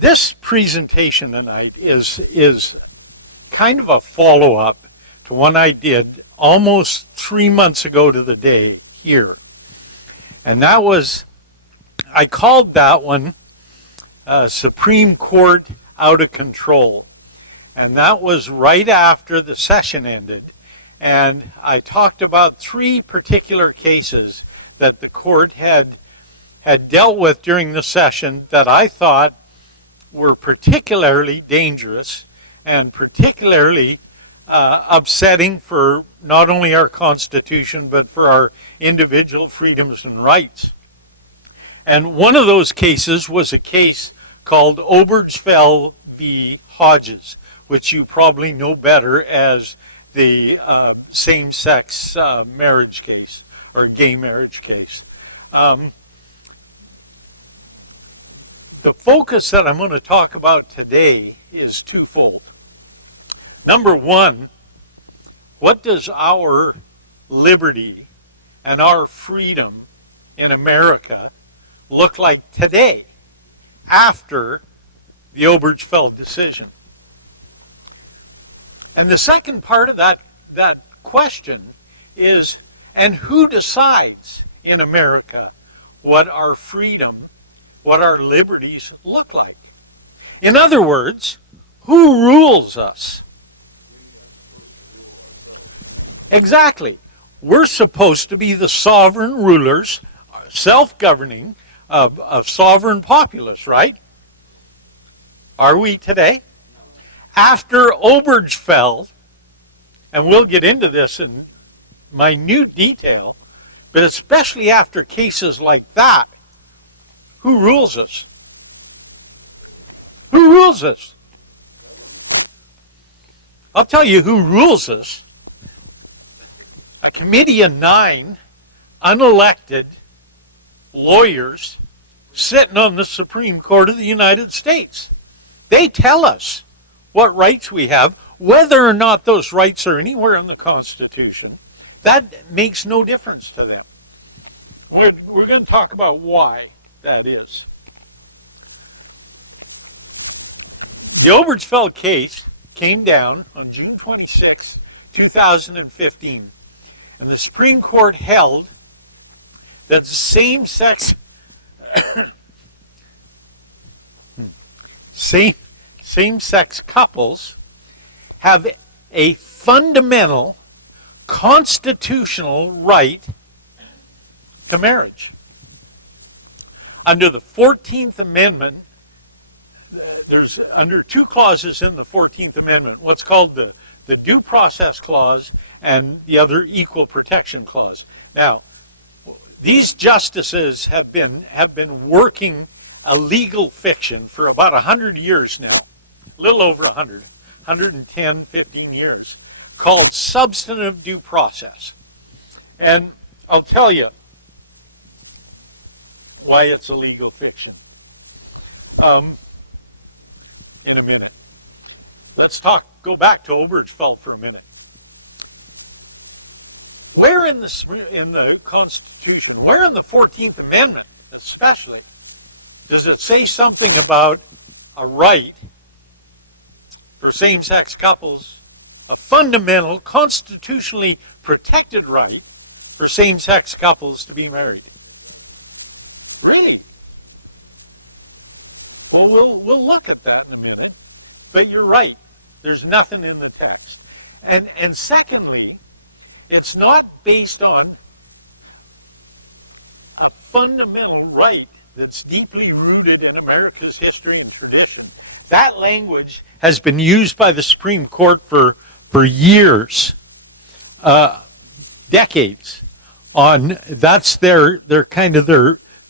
This presentation tonight is kind of a follow-up to one I did almost 3 months ago to the day here. And that was, I called that one Supreme Court Out of Control. And that was right after the session ended. And I talked about 3 particular cases that the court had dealt with during the session that I thought were particularly dangerous and particularly upsetting for not only our Constitution but for our individual freedoms and rights. And one of those cases was a case called Obergefell v. Hodges, which you probably know better as the same-sex marriage case or gay marriage case. The focus that I'm going to talk about today is twofold. Number one, what does our liberty and our freedom in America look like today after the Obergefell decision? And the second part of that question is, and who decides in America what our freedom, what our liberties look like? In other words, who rules us? Exactly. We're supposed to be the sovereign rulers, self-governing, of sovereign populace, right? Are we today? After Obergefell, and we'll get into this in minute detail, but especially after cases like that, who rules us? Who rules us? I'll tell you who rules us. A committee of 9 unelected lawyers sitting on the Supreme Court of the United States. They tell us what rights we have, whether or not those rights are anywhere in the Constitution. That makes no difference to them. We're going to talk about why that is. The Obergefell case came down on June 26, 2015, and the Supreme Court held that the same-sex same-sex couples have a fundamental constitutional right to marriage. Under the 14th Amendment, there's under 2 clauses in the 14th Amendment, what's called the Due Process Clause and the other Equal Protection Clause. Now, these justices have been working a legal fiction for about 100 years now, a little over 100, 110, 15 years, called substantive due process. And I'll tell you why it's a legal fiction in a minute. Let's go back to Obergefell for a minute. Where in the Constitution, where in the 14th Amendment especially, does it say something about a right for same-sex couples, a fundamental, constitutionally protected right for same-sex couples to be married? Really? Well, we'll look at that in a minute. But you're right. There's nothing in the text. And secondly, it's not based on a fundamental right that's deeply rooted in America's history and tradition. That language has been used by the Supreme Court for years, decades. That's their kind of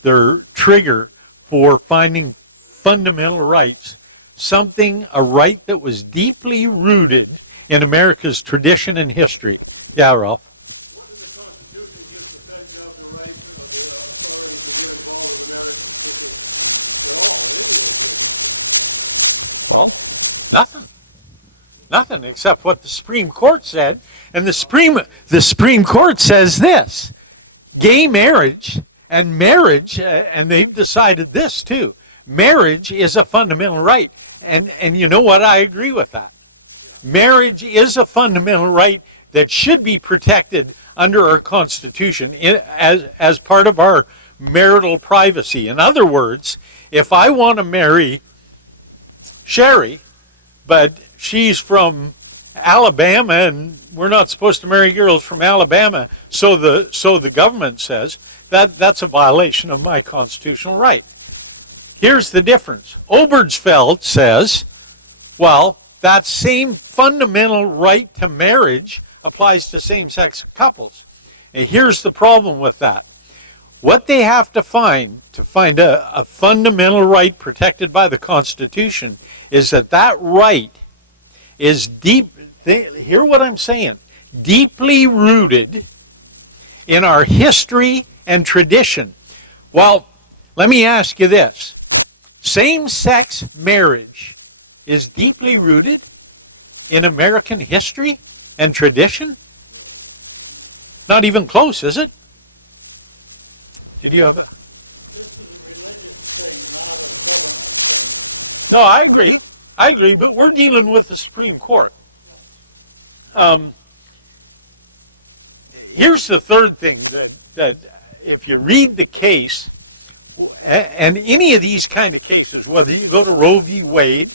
their trigger for finding fundamental rights. A right that was deeply rooted in America's tradition and history. Yeah, Ralph. Well, nothing except what the Supreme Court said. And the Supreme Court says this: gay marriage and marriage, and they've decided this too, Marriage is a fundamental right. And you know what? I agree with that. Marriage is a fundamental right that should be protected under our Constitution as part of our marital privacy. In other words, if I want to marry Sherry, but she's from Alabama and we're not supposed to marry girls from Alabama, so the government says, that's a violation of my constitutional right. Here's the difference. Obergefell says, well, that same fundamental right to marriage applies to same-sex couples. And here's the problem with that. What they have to find a fundamental right protected by the Constitution is that right is deep, hear what I'm saying, deeply rooted in our history and tradition. Well, let me ask you this. Same-sex marriage is deeply rooted in American history and tradition? Not even close, is it? Did you have a... No, I agree, but we're dealing with the Supreme Court. Here's the third thing that if you read the case, and any of these kind of cases, whether you go to Roe v. Wade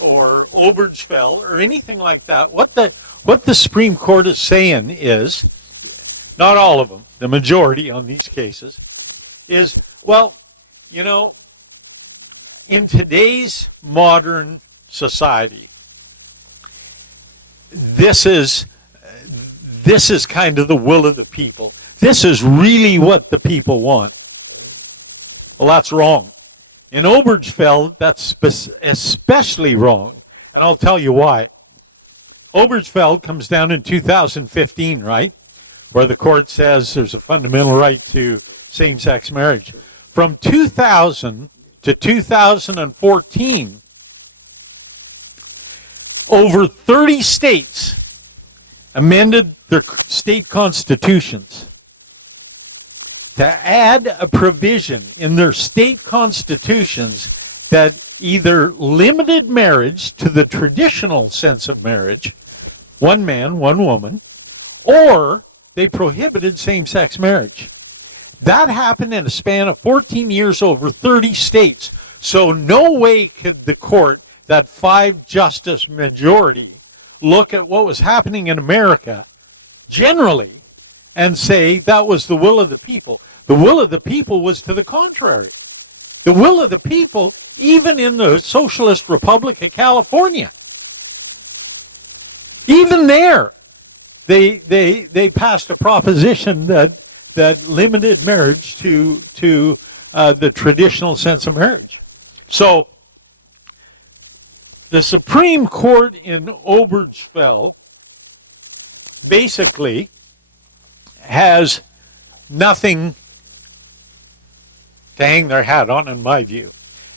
or Obergefell or anything like that, what the Supreme Court is saying is, not all of them, the majority on these cases, is, well, you know, in today's modern society, this is kind of the will of the people. This is really what the people want. Well, that's wrong. In Obergefell, that's especially wrong, and I'll tell you why. Obergefell comes down in 2015, right, where the court says there's a fundamental right to same-sex marriage. From 2000 to 2014, over 30 states amended their state constitutions to add a provision in their state constitutions that either limited marriage to the traditional sense of marriage, one man, one woman, or they prohibited same-sex marriage. That happened in a span of 14 years over 30 states. So no way could the court, that 5-justice majority, look at what was happening in America generally and say that was the will of the people. The will of the people was to the contrary. The will of the people, even in the Socialist Republic of California, even there, they passed a proposition that limited marriage to the traditional sense of marriage. So the Supreme Court in Obergefell basically has nothing to hang their hat on, in my view.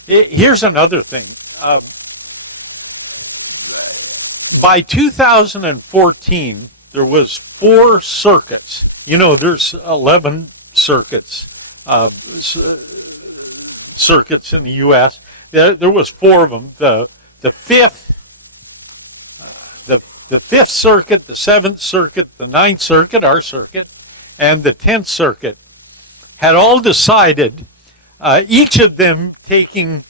Here's another thing. By 2014, there was 4 circuits. You know, there's 11 circuits in the U.S. There was 4 of them. The fifth circuit, the 7th circuit, the 9th circuit, our circuit, and the 10th circuit had all decided, each of them taking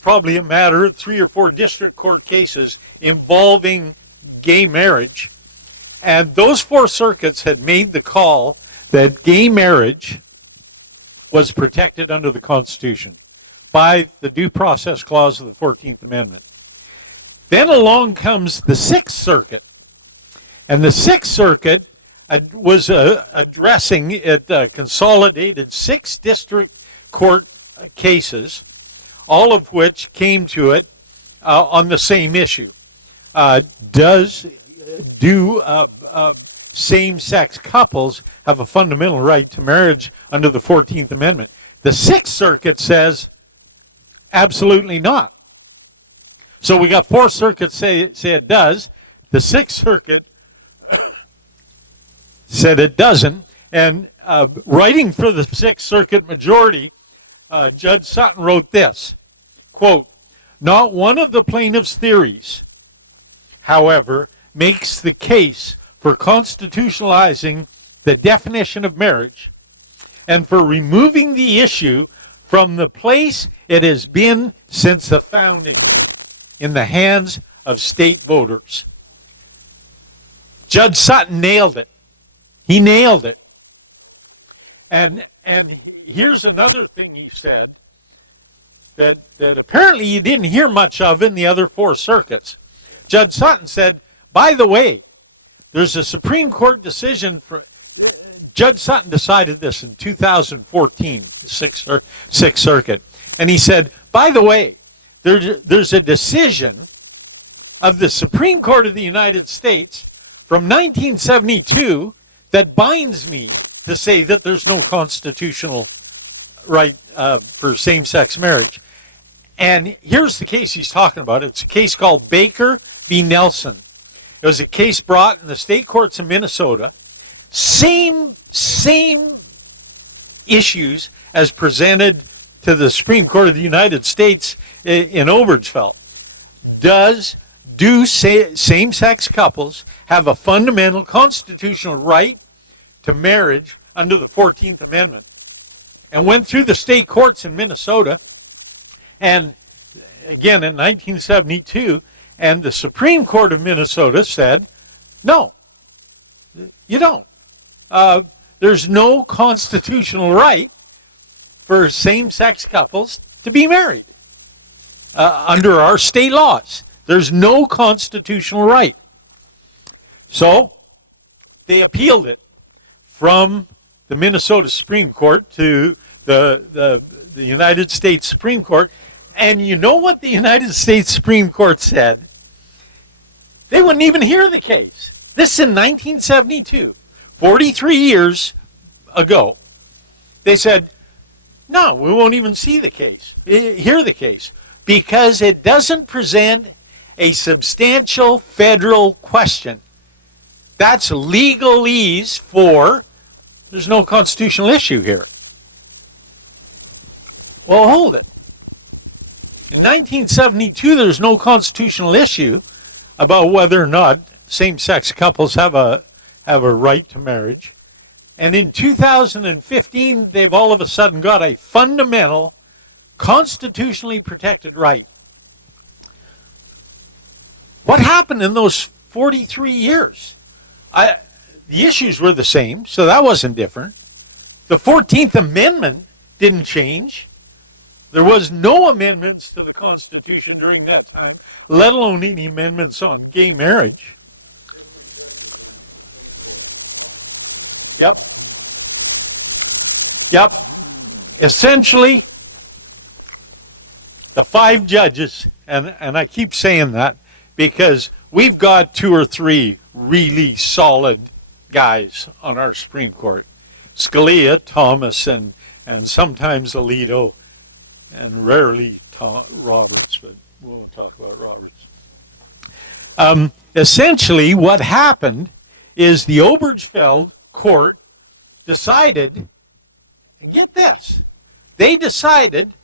probably a matter of 3 or 4 district court cases involving gay marriage. And those 4 circuits had made the call that gay marriage was protected under the Constitution by the Due Process Clause of the 14th Amendment. Then along comes the 6th Circuit. And the 6th Circuit was addressing, it consolidated 6 district court cases, all of which came to it on the same issue. Do same-sex couples have a fundamental right to marriage under the 14th Amendment? The 6th Circuit says absolutely not. So we got 4 circuits say it does. The 6th Circuit said it doesn't. And writing for the 6th Circuit majority, Judge Sutton wrote this, quote, "Not one of the plaintiff's theories, however, makes the case for constitutionalizing the definition of marriage and for removing the issue from the place it has been since the founding, in the hands of state voters." Judge Sutton nailed it. He nailed it. And here's another thing he said that apparently you didn't hear much of in the other four circuits. Judge Sutton said, by the way, there's a Supreme Court decision for Judge Sutton decided this in 2014, Sixth Circuit. And he said, by the way, there's a decision of the Supreme Court of the United States from 1972 that binds me to say that there's no constitutional right for same-sex marriage. And here's the case he's talking about. It's a case called Baker v. Nelson. It was a case brought in the state courts of Minnesota. Same issues as presented to the Supreme Court of the United States in Obergefell. Do same-sex couples have a fundamental constitutional right to marriage under the 14th Amendment? And went through the state courts in Minnesota, and again in 1972, and the Supreme Court of Minnesota said, no, you don't. There's no constitutional right for same-sex couples to be married under our state laws. There's no constitutional right. So they appealed it from the Minnesota Supreme Court to the United States Supreme Court. And you know what the United States Supreme Court said? They wouldn't even hear the case. This is in 1972, 43 years ago. They said, no, we won't even see the case, hear the case, because it doesn't present a substantial federal question. That's legalese for there's no constitutional issue here. Well, hold it. In 1972, there's no constitutional issue about whether or not same-sex couples have a right to marriage. And in 2015, they've all of a sudden got a fundamental, constitutionally protected right. What happened in those 43 years? The issues were the same, so that wasn't different. The 14th Amendment didn't change. There was no amendments to the Constitution during that time, let alone any amendments on gay marriage. Yep. Essentially, the 5 judges, and I keep saying that because we've got 2 or 3 really solid guys on our Supreme Court. Scalia, Thomas, and sometimes Alito, and rarely Roberts, but we won't talk about Roberts. Essentially, what happened is the Obergefell court decided, and get this, they decided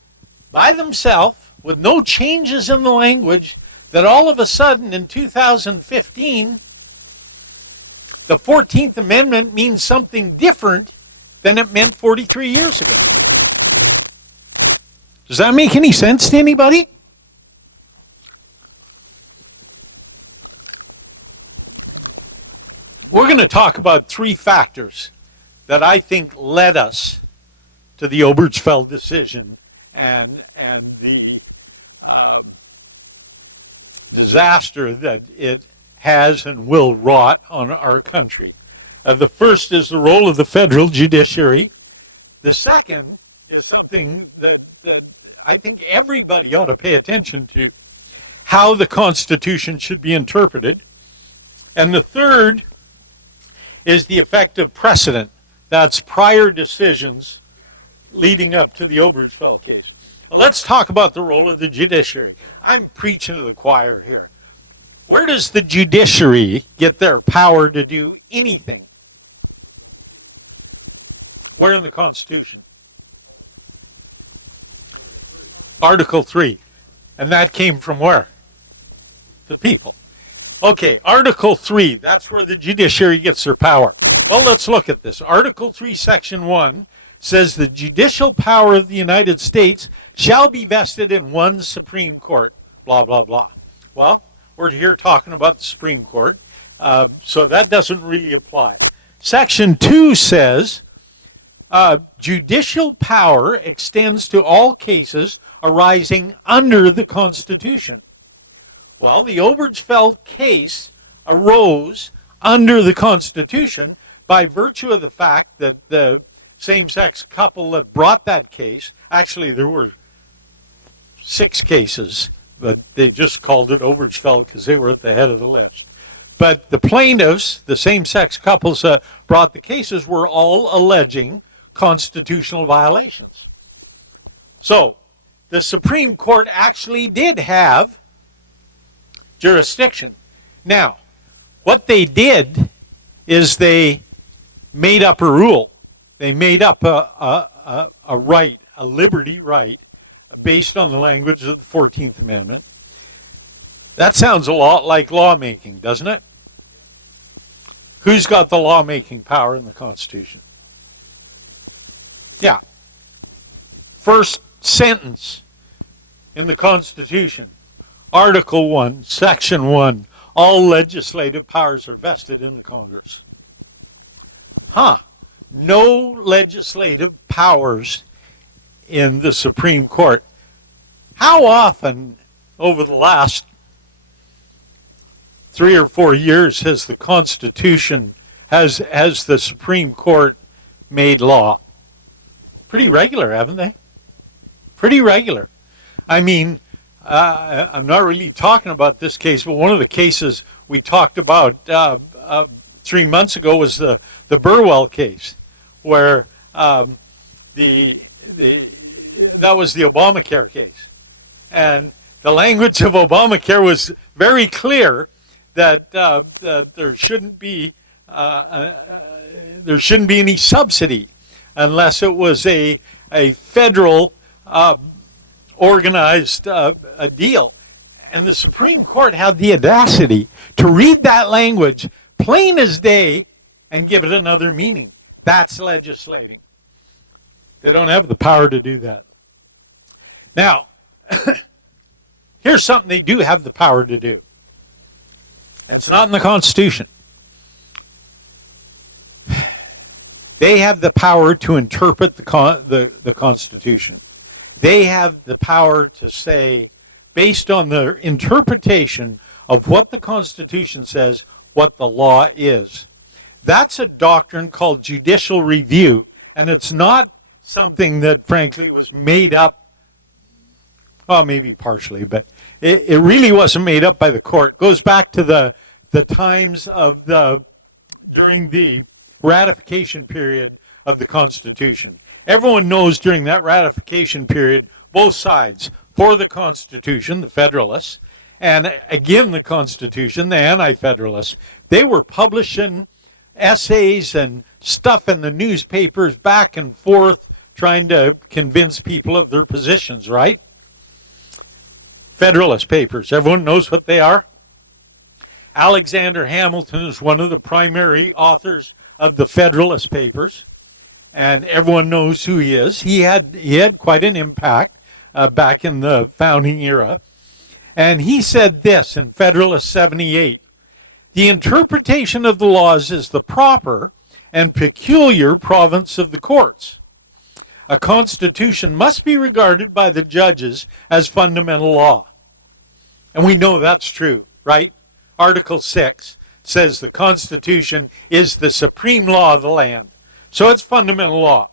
by themselves, with no changes in the language, that all of a sudden in 2015, the 14th Amendment means something different than it meant 43 years ago. Does that make any sense to anybody? We're going to talk about 3 factors that I think led us to the Obergefell decision and the disaster that it has and will wrought on our country. The first is the role of the federal judiciary. The second is something that I think everybody ought to pay attention to, how the Constitution should be interpreted. And the third is the effect of precedent. That's prior decisions leading up to the Obergefell case. Well, let's talk about the role of the judiciary. I'm preaching to the choir here. Where does the judiciary get their power to do anything? Where in the Constitution? Article 3. And that came from where? The people. Okay, Article 3, that's where the judiciary gets their power. Well, let's look at this. Article 3, Section 1 says the judicial power of the United States shall be vested in one Supreme Court, blah, blah, blah. Well, we're here talking about the Supreme Court, so that doesn't really apply. Section 2 says judicial power extends to all cases arising under the Constitution. Well, the Obergefell case arose under the Constitution by virtue of the fact that the same-sex couple that brought that case, actually there were 6 cases, but they just called it Obergefell because they were at the head of the list. But the plaintiffs, the same-sex couples that brought the cases, were all alleging constitutional violations. So, the Supreme Court actually did have jurisdiction. Now, what they did is they made up a rule. They made up a right, a liberty right, based on the language of the 14th Amendment. That sounds a lot like lawmaking, doesn't it? Who's got the lawmaking power in the Constitution? Yeah. First sentence in the Constitution, Article 1, Section 1, all legislative powers are vested in the Congress. No legislative powers in the Supreme Court. How often over the last 3 or 4 years has the Constitution, has the Supreme Court made law? Pretty regular, haven't they? Pretty regular. I mean, I'm not really talking about this case, but one of the cases we talked about 3 months ago was the Burwell case, where that was the Obamacare case. And the language of Obamacare was very clear that there shouldn't be any subsidy unless it was a federal organized deal. And the Supreme Court had the audacity to read that language plain as day and give it another meaning. That's legislating. They don't have the power to do that. Now, here's something they do have the power to do. It's not in the Constitution. They have the power to interpret the Constitution. They have the power to say, based on their interpretation of what the Constitution says, what the law is. That's a doctrine called judicial review, and it's not something that, frankly, was made up, well, maybe partially, but it really wasn't made up by the court. It goes back to the times of during the ratification period of the Constitution. Everyone knows during that ratification period, both sides, for the Constitution, the Federalists, and again the Constitution, the Anti-Federalists, they were publishing essays and stuff in the newspapers back and forth trying to convince people of their positions, right? Federalist papers, everyone knows what they are? Alexander Hamilton is one of the primary authors of the Federalist Papers, and everyone knows who he is. He had quite an impact back in the founding era. And he said this in Federalist 78, "The interpretation of the laws is the proper and peculiar province of the courts. A constitution must be regarded by the judges as fundamental law." And we know that's true, right? Article 6 says the Constitution is the supreme law of the land. So it's fundamental law,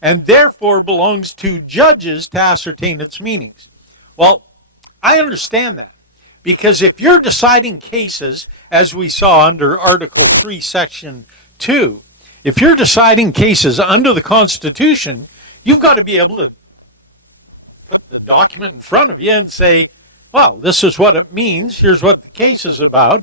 and therefore belongs to judges to ascertain its meanings. Well, I understand that, because if you're deciding cases, as we saw under Article 3, Section 2, if you're deciding cases under the Constitution, you've got to be able to put the document in front of you and say, well, this is what it means, here's what the case is about.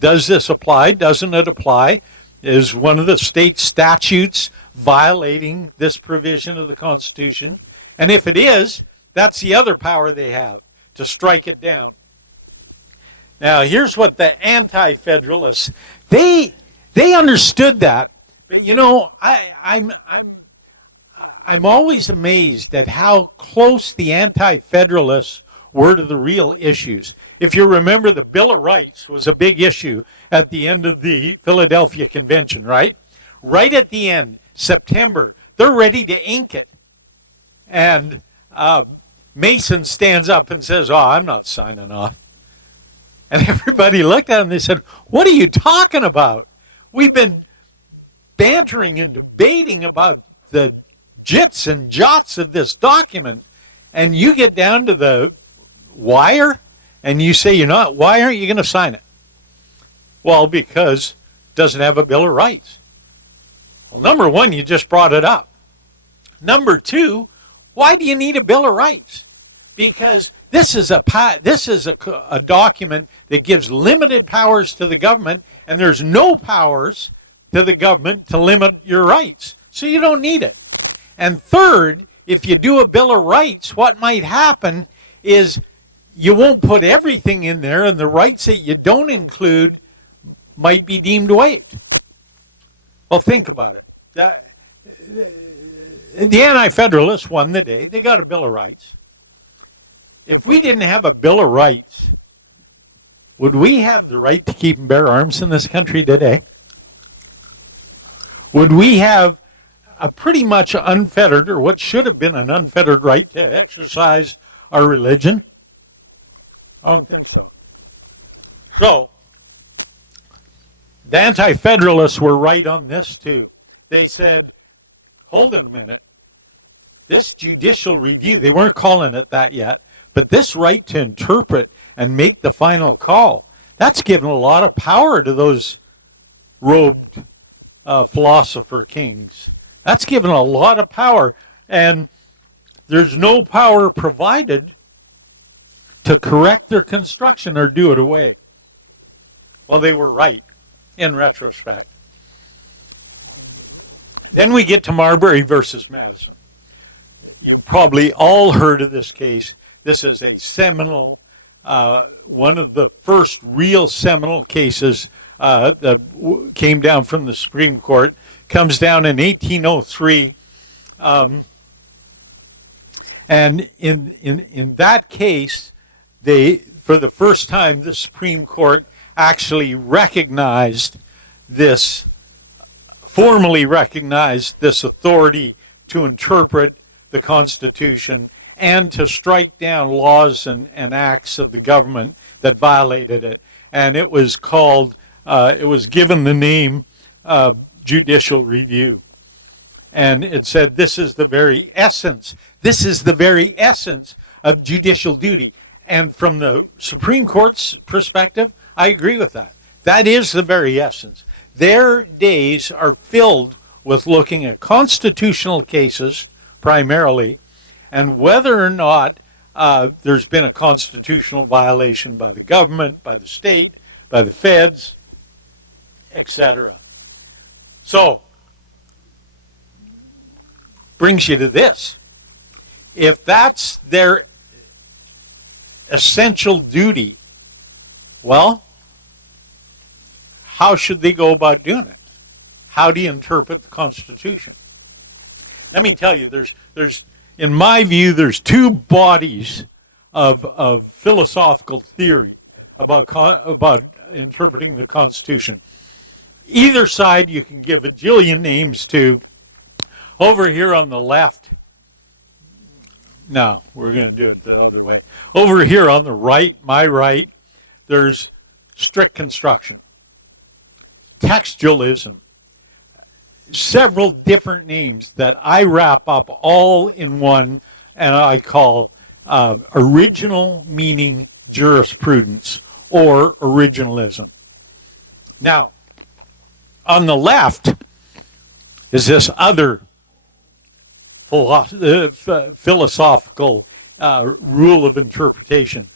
Does this apply? Doesn't it apply? Is one of the state statutes violating this provision of the Constitution? And if it is, That's the other power they have, to strike it down. Now, here's what the anti-federalists, they understood that. But you know, I'm always amazed at how close the anti-federalists were to the real issues. If you remember, the Bill of Rights was a big issue at the end of the Philadelphia Convention, right? Right at the end, September, they're ready to ink it. And Mason stands up and says, "Oh, I'm not signing off." And everybody looked at him and they said, "What are you talking about? We've been bantering and debating about the jits and jots of this document, and you get down to the wire and you say you're not. Why aren't you going to sign it?" Well, because it doesn't have a Bill of Rights. Well, number one, you just brought it up. Number two, why do you need a Bill of Rights? Because this is a document that gives limited powers to the government, and there's no powers to the government to limit your rights. So you don't need it. And third, if you do a Bill of Rights, what might happen is you won't put everything in there, and the rights that you don't include might be deemed waived. Well, think about it. The Anti-Federalists won the day. They got a Bill of Rights. If we didn't have a Bill of Rights, would we have the right to keep and bear arms in this country today? Would we have a pretty much unfettered, or what should have been an unfettered right to exercise our religion? I don't think so. So, the Anti-Federalists were right on this too. They said, hold on a minute. This judicial review, they weren't calling it that yet, but this right to interpret and make the final call, that's given a lot of power to those robed philosopher kings. That's given a lot of power, and there's no power provided to correct their construction or do it away. Well, they were right in retrospect. Then we get to Marbury versus Madison. You've probably all heard of this case. This is a seminal, one of the first real seminal cases that came down from the Supreme Court. Comes down in 1803. And in that case, for the first time, the Supreme Court actually formally recognized this authority to interpret the Constitution and to strike down laws and acts of the government that violated it. And it was called, it was given the name judicial review. And it said this is the very essence of judicial duty. And from the Supreme Court's perspective, I agree with that. That is the very essence. Their days are filled with looking at constitutional cases primarily, and whether or not there's been a constitutional violation by the government, by the state, by the feds, etc. So, brings you to this. If that's their essential duty, well, how should they go about doing it? How do you interpret the Constitution? Let me tell you, there's in my view, there's two bodies of philosophical theory about interpreting the Constitution. Either side you can give a jillion names to. Over here on the left, no, we're going to do it the other way. Over here on the right, my right, there's strict construction, textualism, several different names that I wrap up all in one, and I call original meaning jurisprudence or originalism. Now, on the left is this other philosophical rule of interpretation,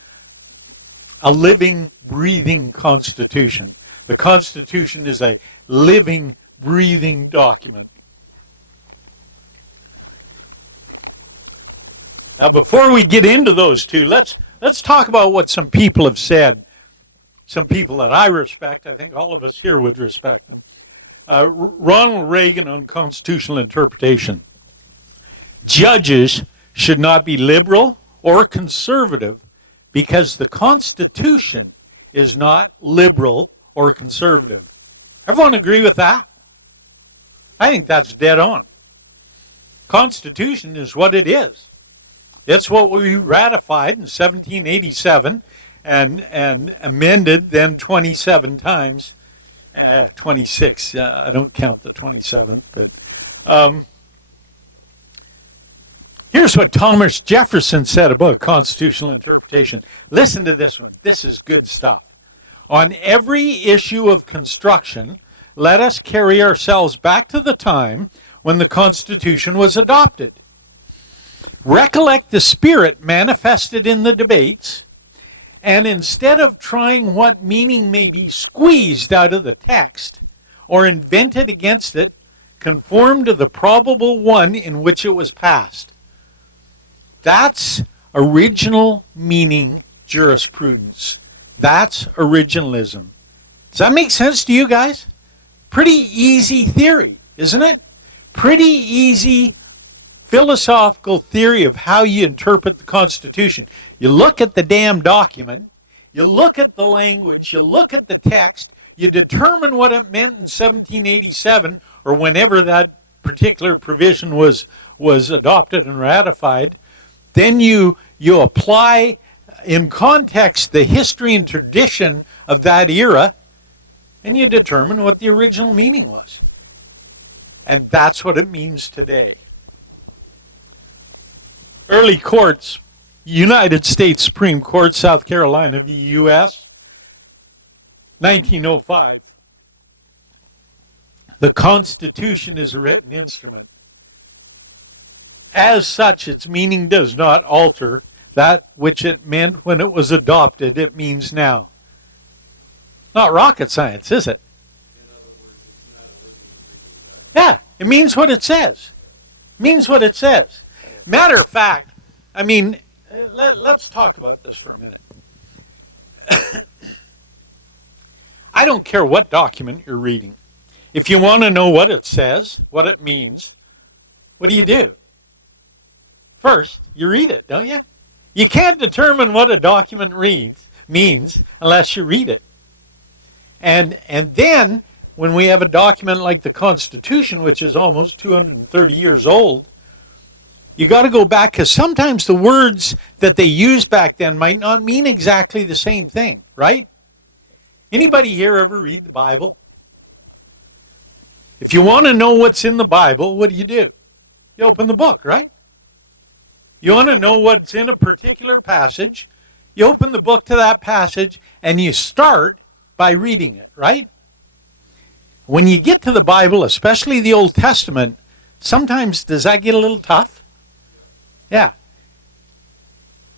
a living, breathing Constitution. The Constitution is a living, breathing document. Now, before we get into those two, let's talk about what some people have said. Some people that I respect. I think all of us here would respect them. Ronald Reagan on constitutional interpretation. Judges should not be liberal or conservative because the Constitution is not liberal or conservative. Everyone agree with that? I think that's dead on. Constitution is what it is. It's what we ratified in 1787 and amended then 27 times. 26. I don't count the 27th, but here's what Thomas Jefferson said about constitutional interpretation. Listen to this one. This is good stuff. On every issue of construction, let us carry ourselves back to the time when the Constitution was adopted. Recollect the spirit manifested in the debates, and instead of trying what meaning may be squeezed out of the text or invented against it, conform to the probable one in which it was passed. That's original meaning jurisprudence. That's originalism. Does that make sense to you guys? Pretty easy theory, isn't it? Pretty easy philosophical theory of how you interpret the Constitution. You look at the damn document, you look at the language, you look at the text, you determine what it meant in 1787 or whenever that particular provision was adopted and ratified. Then you apply in context the history and tradition of that era, and you determine what the original meaning was. And that's what it means today. Early courts, United States Supreme Court, South Carolina v. U.S., 1905. The Constitution is a written instrument. As such, its meaning does not alter that which it meant when it was adopted, it means now. Not rocket science, is it? Yeah, it means what it says. It means what it says. Matter of fact, I mean, let's talk about this for a minute. I don't care what document you're reading. If you want to know what it says, what it means, what do? First, you read it, don't you? You can't determine what a document means unless you read it. And then, when we have a document like the Constitution, which is almost 230 years old, you got to go back, because sometimes the words that they used back then might not mean exactly the same thing, right? Anybody here ever read the Bible? If you want to know what's in the Bible, what do? You open the book, right? You want to know what's in a particular passage, you open the book to that passage, and you start by reading it, right? When you get to the Bible, especially the Old Testament, sometimes does that get a little tough? Yeah.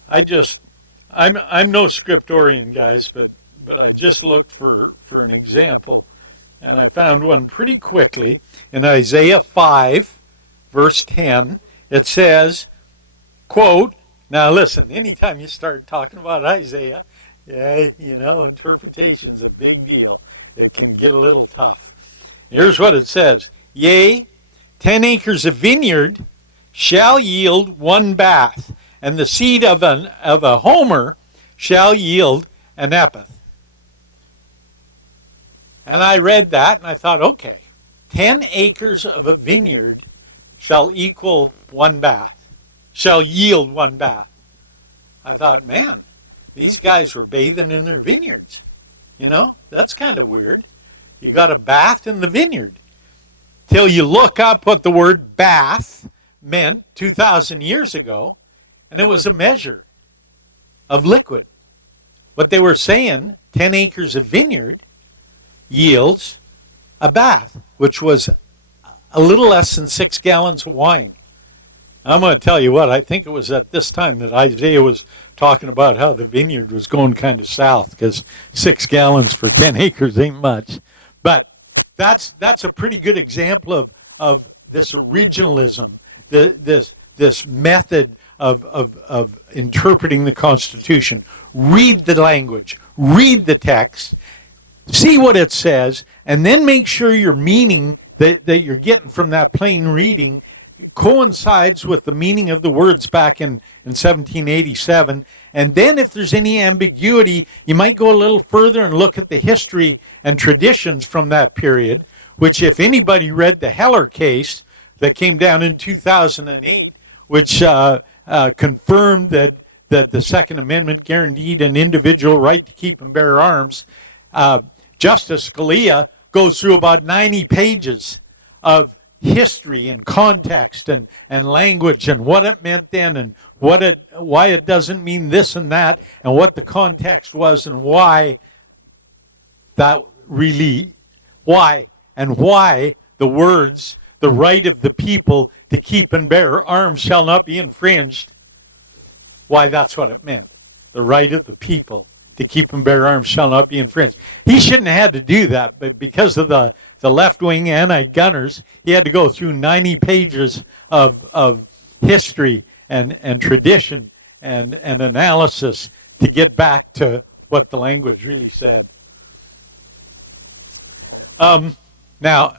I'm no scriptorian, guys, but I just looked for an example, and I found one pretty quickly. In Isaiah 5, verse 10, it says, quote, now listen, anytime you start talking about Isaiah, interpretation's a big deal. It can get a little tough. Here's what it says. Yea, 10 acres of vineyard shall yield one bath, and the seed of a homer shall yield an epith. And I read that, and I thought, okay, 10 acres of a vineyard shall equal one bath, shall yield one bath. I thought, man, these guys were bathing in their vineyards. That's kind of weird. You got a bath in the vineyard. Till you look up what the word bath meant 2,000 years ago, and it was a measure of liquid. What they were saying, 10 acres of vineyard yields a bath, which was a little less than 6 gallons of wine. I'm going to tell you what, I think it was at this time that Isaiah was talking about how the vineyard was going kind of south, because 6 gallons for 10 acres ain't much. But that's a pretty good example of this originalism, this method of interpreting the Constitution. Read the language, read the text, see what it says, and then make sure your meaning that you're getting from that plain reading coincides with the meaning of the words back in 1787. And then if there's any ambiguity, you might go a little further and look at the history and traditions from that period, which if anybody read the Heller case that came down in 2008, which confirmed that the Second Amendment guaranteed an individual right to keep and bear arms, Justice Scalia goes through about 90 pages of history and context and language and what it meant then and why it doesn't mean this and that and what the context was and why the words, the right of the people to keep and bear arms shall not be infringed, why that's what it meant. The right of the people to keep and bear arms shall not be infringed. He shouldn't have had to do that, but because of the left-wing anti-gunners, he had to go through 90 pages of history and tradition and analysis to get back to what the language really said. Now,